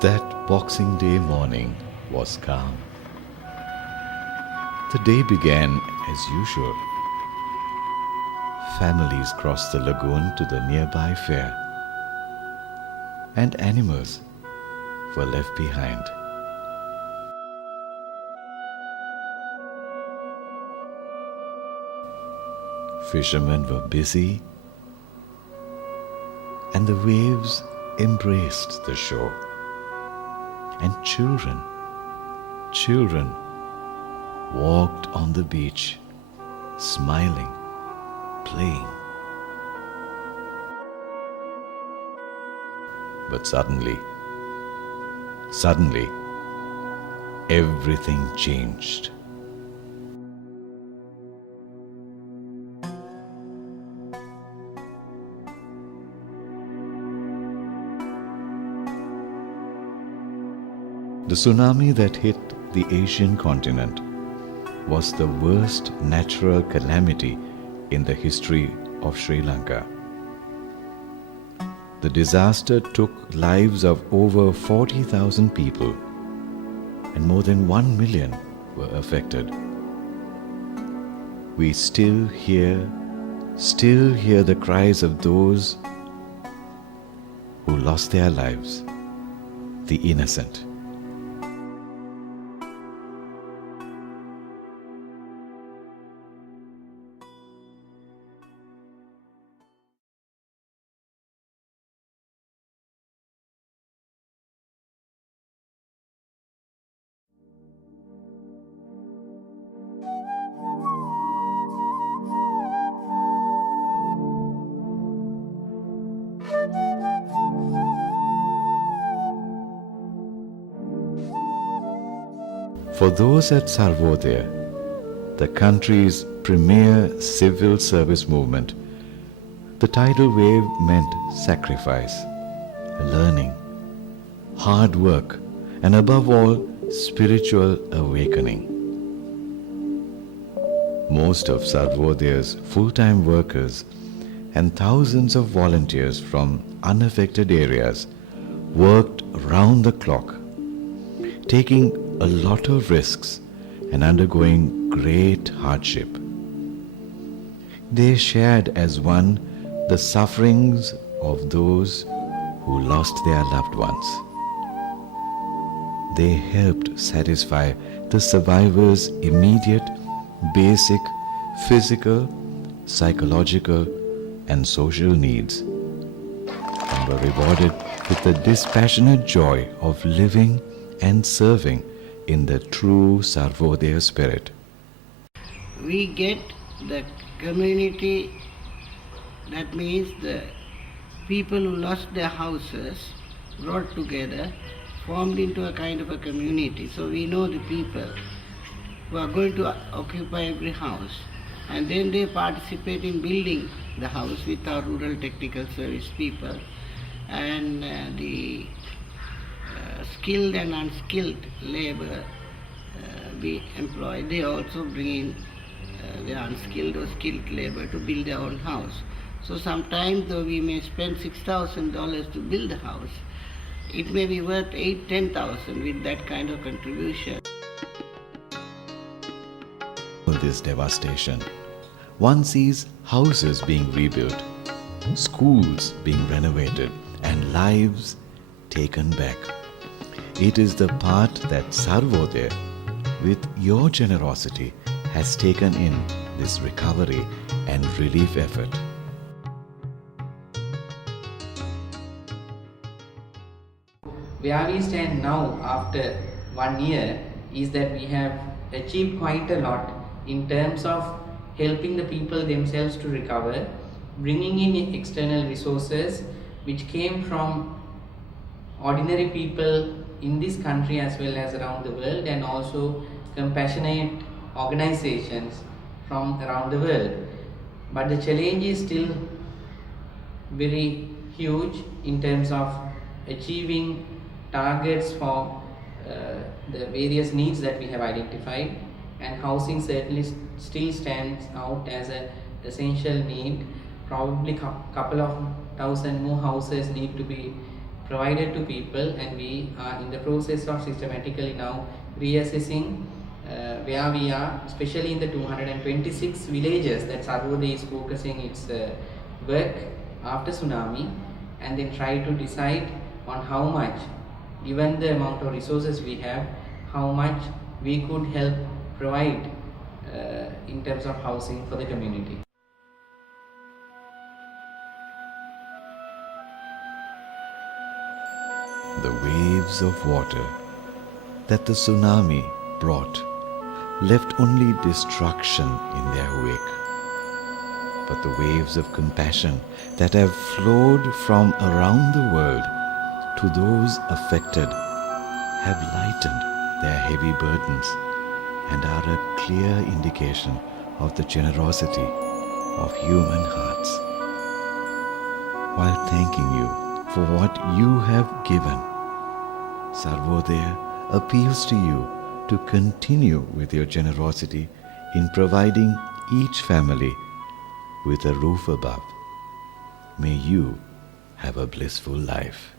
That Boxing Day morning was calm. The day began as usual. Families crossed the lagoon to the nearby fair, and animals were left behind. Fishermen were busy, and the waves embraced the shore. And children walked on the beach, smiling, playing. But suddenly, everything changed. The tsunami that hit the Asian continent was the worst natural calamity in the history of Sri Lanka. The disaster took lives of over 40,000 people, and more than 1 million were affected. We still hear the cries of those who lost their lives, the innocent. For those at Sarvodaya, the country's premier civil service movement, the tidal wave meant sacrifice, learning, hard work, and above all, spiritual awakening. Most of Sarvodaya's full-time workers and thousands of volunteers from unaffected areas worked round the clock, taking a lot of risks and undergoing great hardship. They shared as one the sufferings of those who lost their loved ones. They helped satisfy the survivors' immediate, basic, physical, psychological, and social needs, and were rewarded with the dispassionate joy of living and serving in the true Sarvodaya spirit. We get the community, that means the people who lost their houses brought together, formed into a kind of a community. So we know the people who are going to occupy every house, and then they participate in building the house with our rural technical service people, and the skilled and unskilled labor we employ. They also bring in the unskilled or skilled labor to build their own house. So sometimes though we may spend $6,000 to build a house, it may be worth $8,000-10,000 with that kind of contribution. This devastation, one sees houses being rebuilt, schools being renovated, and lives taken back. It is the part that Sarvodaya, with your generosity, has taken in this recovery and relief effort. Where we stand now after 1 year is that we have achieved quite a lot in terms of helping the people themselves to recover, bringing in external resources which came from ordinary people in this country as well as around the world, and also compassionate organizations from around the world. But the challenge is still very huge in terms of achieving targets for the various needs that we have identified, and housing certainly still stands out as an essential need. Probably couple of thousand more houses need to be provided to people, and we are in the process of systematically now reassessing where we are, especially in the 226 villages that Sarvodaya is focusing its work after tsunami, and then try to decide on how much, given the amount of resources we have, how much we could help provide in terms of housing for the community. The waves of water that the tsunami brought left only destruction in their wake. But the waves of compassion that have flowed from around the world to those affected have lightened their heavy burdens and are a clear indication of the generosity of human hearts. While thanking you for what you have given, Sarvodaya appeals to you to continue with your generosity in providing each family with a roof above. May you have a blissful life.